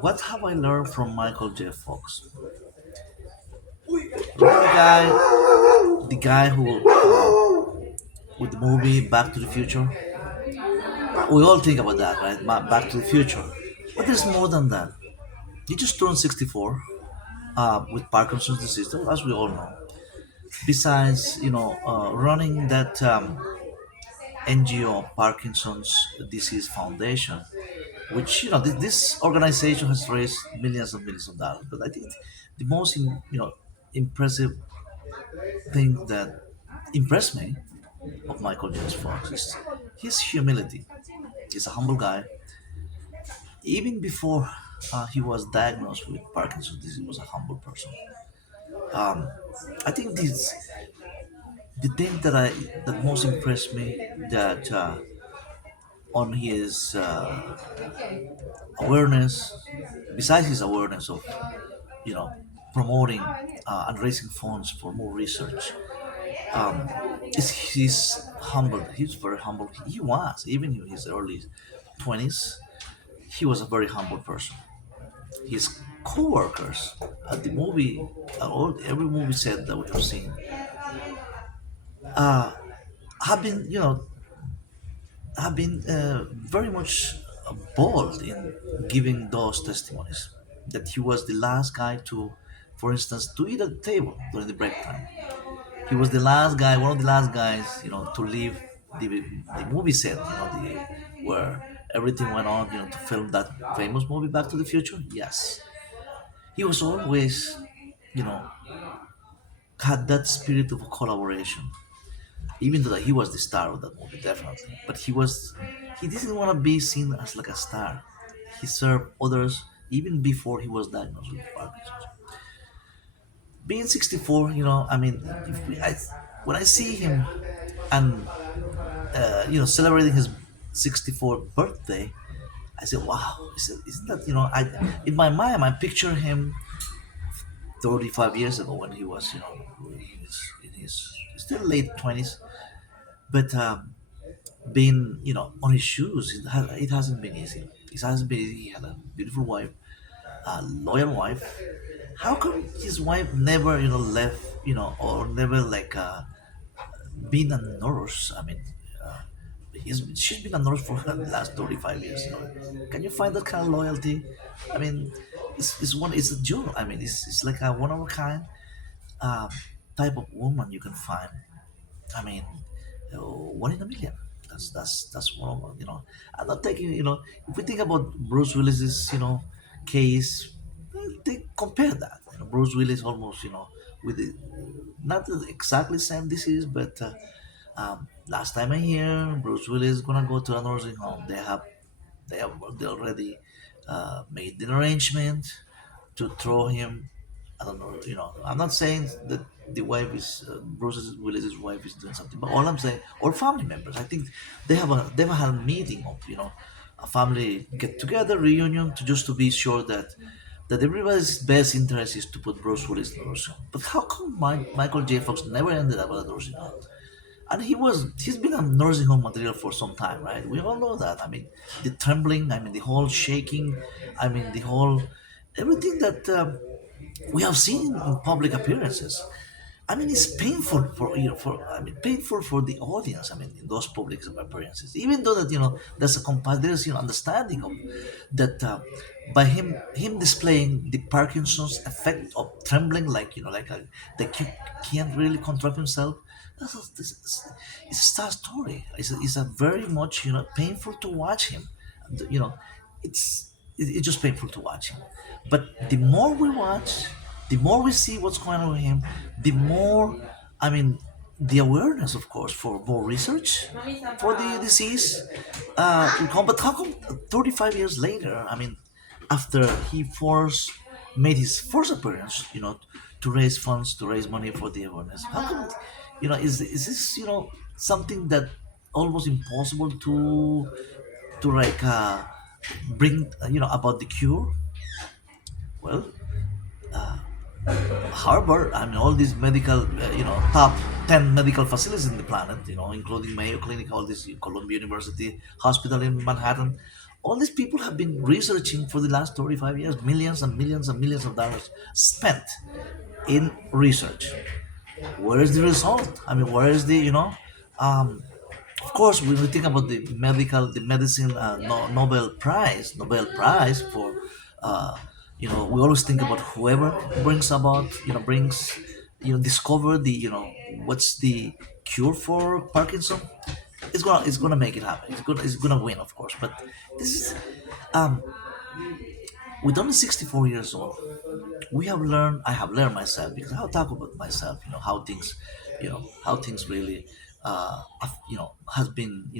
What have I learned from Michael J. Fox? The guy who with the movie Back to the Future. We all think about that, right? Back to the Future, but there's more than that. He just turned 64 with Parkinson's disease, as we all know. Besides, running that NGO Parkinson's Disease Foundation, which this organization has raised millions and millions of dollars. But I think the most impressive thing that impressed me of Michael James Fox is his humility. He's a humble guy. Even before he was diagnosed with Parkinson's disease, he was a humble person. Um, I think the thing that most impressed me that on his awareness, besides his awareness of you know promoting and raising funds for more research, um, is he's humble. He's very humble. He was even in his early 20s. He was a very humble person. His co-workers at the movie, every movie set that we have seen, uh, have been very much bold in giving those testimonies. That he was the last guy to, for instance, to eat at the table during the break time. He was the last guy, one of the last guys, to leave the movie set, where everything went on, to film that famous movie Back to the Future. Yes, he was always, you know, had that spirit of collaboration. Even though he was the star of that movie, definitely, but he didn't want to be seen as like a star. He served others even before he was diagnosed with Parkinson's. Being 64, I mean, when I see him and celebrating his 64th birthday, I said, "Wow, isn't that I in my mind I picture him 35 years ago when he was in his still late 20s, but being on his shoes, it hasn't been easy. It hasn't been easy. He had a beautiful wife, a loyal wife. How come his wife never left or never like been a nurse? I mean, uh, she's been a nurse for the last 35 years. Can you find that kind of loyalty? I mean, it's a jewel. I mean, it's like a one of a kind um, type of woman you can find. I mean, 1 in a million. That's one of them. I'm not taking. If we think about Bruce Willis's case, they compare that. Bruce Willis almost with the, not the exactly same disease, but last time I hear Bruce Willis is gonna go to a nursing home. They already made the arrangement to throw him. I don't know. I'm not saying that the wife is Bruce Willis's wife is doing something, but all I'm saying, or family members, I think they've had a meeting of a family get together reunion to just to be sure that everybody's best interest is to put Bruce Willis in the nursing home. But how come Michael J. Fox never ended up at a nursing home? And he's been a nursing home material for some time, right? We all know that. I mean, the trembling, I mean, the whole shaking, I mean, the whole everything that we have seen in public appearances. I mean, it's painful painful for the audience. I mean, in those public appearances, even though that there's a there's understanding of that by him displaying the Parkinson's effect of trembling, like like he can't really control himself. It's a sad story. It's a very much painful to watch him. You know, it's just painful to watch him. But the more we watch, the more we see what's going on with him, the more, I mean, the awareness, of course, for more research for the disease. But how come 35 years later, I mean, after he first made his first appearance, to raise funds, to raise money for the awareness, how come, is this, something that almost impossible to like bring, about the cure? Well, Harvard, I mean, all these medical, top 10 medical facilities in the planet, including Mayo Clinic, all this Columbia University Hospital in Manhattan, All these people have been researching for the last 35 years, millions and millions and millions of dollars spent in research. Where is the result? I mean, where is the, um, of course, when we think about the medicine Nobel Prize for, uh, we always think about whoever brings about, brings, discover the, what's the cure for Parkinson. It's gonna make it happen. It's gonna win, of course. But this is, um, with only 64 years old, I have learned myself, because I'll talk about myself, how things really, has been,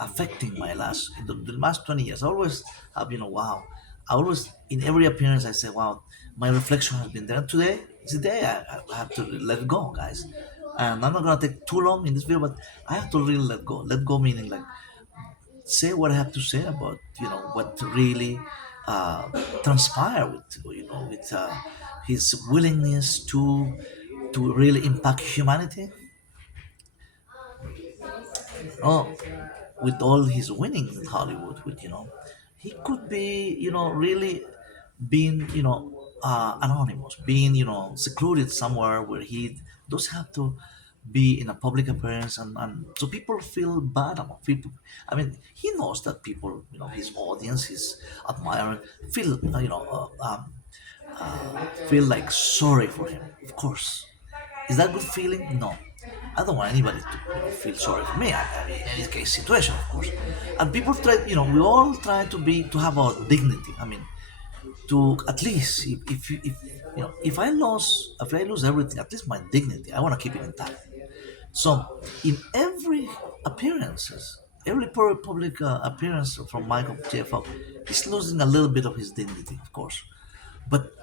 affecting my the last 20 years. I always have, wow. I always, in every appearance, I say, wow, my reflection has been there. Today I have to let it go, guys. And I'm not gonna take too long in this video, but I have to really let go. Let go meaning, like, say what I have to say about, what really, uh, transpire with his willingness to really impact humanity. Oh, with all his winnings in Hollywood, he could be, really being, anonymous, being, secluded somewhere where he does have to be in a public appearance, and so people feel bad about people. I mean, he knows that people, his audience, his admirer, feel, feel like sorry for him. Of course, is that good feeling? No. I don't want anybody to, feel sorry for me. I mean, in any case, situation, of course. And people try, we all try to have our dignity. I mean, to at least, if I lose everything, at least my dignity, I want to keep it intact. So in every appearances, every public appearance from Michael J. Fox, he's losing a little bit of his dignity, of course. But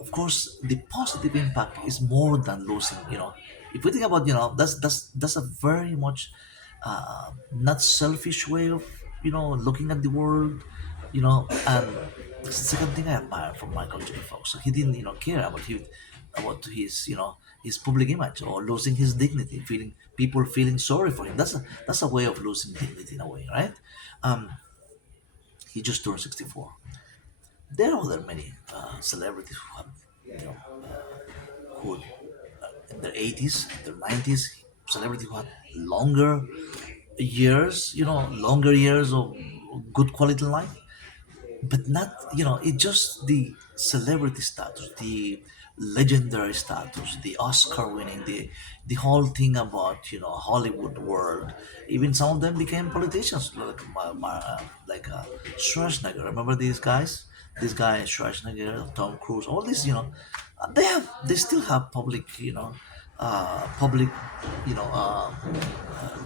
of course, the positive impact is more than losing. If we think about, that's a very much, not selfish way of, looking at the world. And the second thing I admire from Michael J. Fox, so he didn't, care about his, his public image, or losing his dignity, feeling people feeling sorry for him. That's a way of losing dignity in a way, right? Um, he just turned 64. There are other many celebrities who have, who in their 80s, their 90s, celebrities who had longer years, longer years of good quality life, but not, it's just the celebrity status, the legendary status, the Oscar winning, the whole thing about, Hollywood world. Even some of them became politicians, like Schwarzenegger. Remember these guys? This guy Schwarzenegger, Tom Cruise, all these, they still have public, public, you know, uh,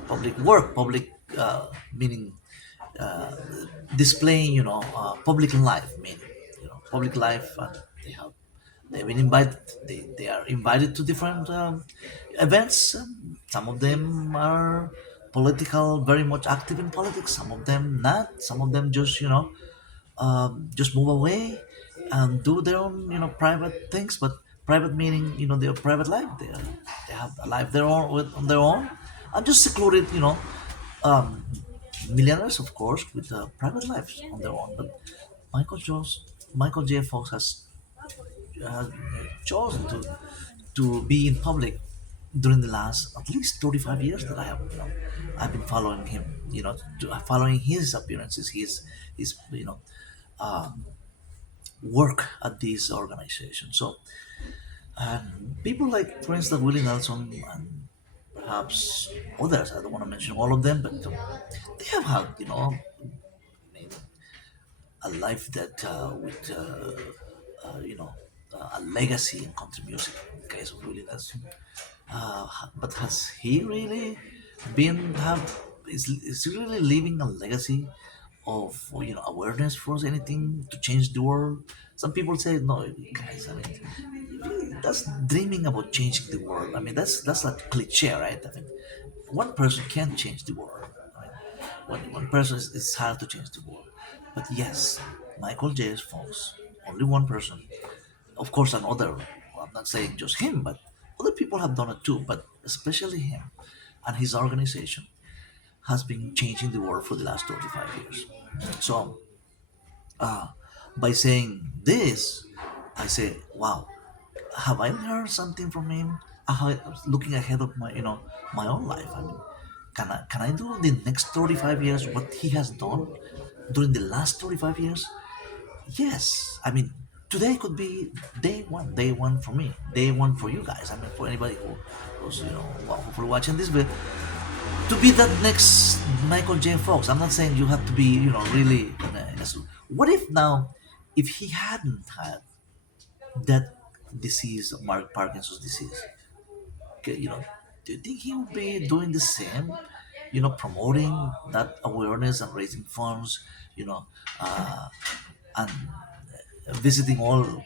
public work, public, meaning, uh, displaying, public life, meaning, public life, and they've been invited. They are invited to different events. Some of them are political, very much active in politics. Some of them not. Some of them just, just move away and do their own, private things. But private meaning, their private life. They have a life their own on their own, and just secluded, um, millionaires, of course, with private lives on their own. But Michael J. Fox has uh, chosen to be in public during the last at least 35 years that I've been following him. Following his appearances, his work at this organization. So, and people like, for instance, Willie Nelson, and perhaps others. I don't want to mention all of them, but they have had, a life that, with, a legacy in country music. In the case of Willie Nelson, but has he really been have is he really leaving a legacy of, awareness for us, anything to change the world? Some people say no, guys. I mean, that's dreaming about changing the world. I mean, that's a cliche, right? I mean, one person can't change the world. I mean, one person is hard to change the world. But yes, Michael J. Fox, only one person, of course, another. I'm not saying just him, but other people have done it too, but especially him and his organization. has been changing the world for the last 35 years. So, by saying this, I say, wow, have I learned something from him? Looking ahead of my own life. I mean, can I do the next 35 years what he has done during the last 35 years? Yes. I mean, today could be day one for me, day one for you guys. I mean, for anybody who's hopefully watching this, but to be that next Michael J. Fox. I'm not saying you have to be, really. What if now, if he hadn't had that disease, Mark Parkinson's disease, okay, do you think he would be doing the same? Promoting that awareness and raising funds, you know, uh, and visiting all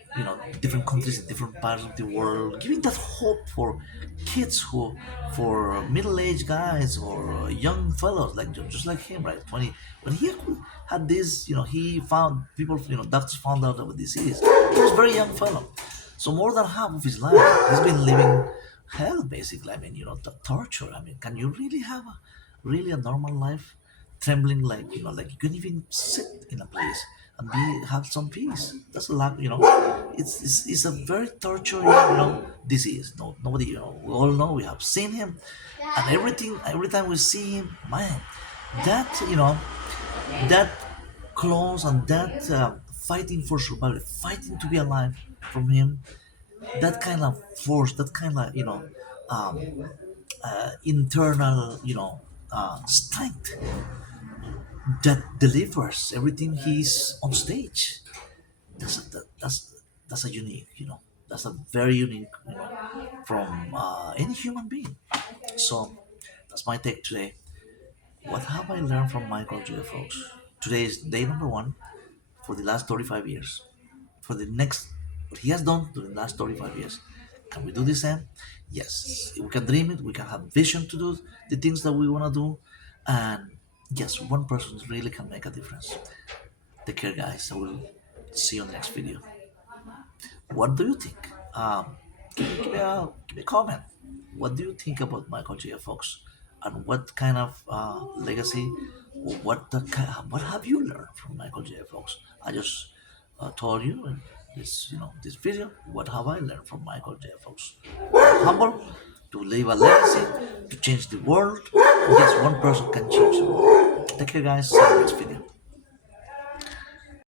different countries in different parts of the world, giving that hope for kids for middle-aged guys or young fellows like just like him, right? 20 when he had this, he found people, doctors found out about disease. He was a very young fellow, so more than half of his life he's been living hell basically. I mean, torture. I mean, can you really have a normal life, trembling like like you couldn't even sit in a place and have some peace? That's a lot. It's a very torturing disease. No, nobody, we all know, we have seen him, and every time we see him, man, that that close, and that fighting for survival, fighting to be alive from him, that kind of force, that kind of um, internal strength that delivers everything he's on stage. That's a unique, that's a very unique, from any human being. So that's my take today. What have I learned from Michael J. Fox? Today is day number one for the last 35 years. For the next, what he has done during the last 35 years. Can we do the same? Yes. We can dream it, we can have vision to do the things that we want to do. And yes, one person really can make a difference. Take care, guys. I will see you on the next video. What do you think? Give me a comment. What do you think about Michael J. Fox, and what kind of legacy, or what have you learned from Michael J. Fox? I just told you in this video. What have I learned from Michael J. Fox? Humble, to leave a legacy, to change the world. Yes, one person can change the world. Take care, guys. See you in the next video.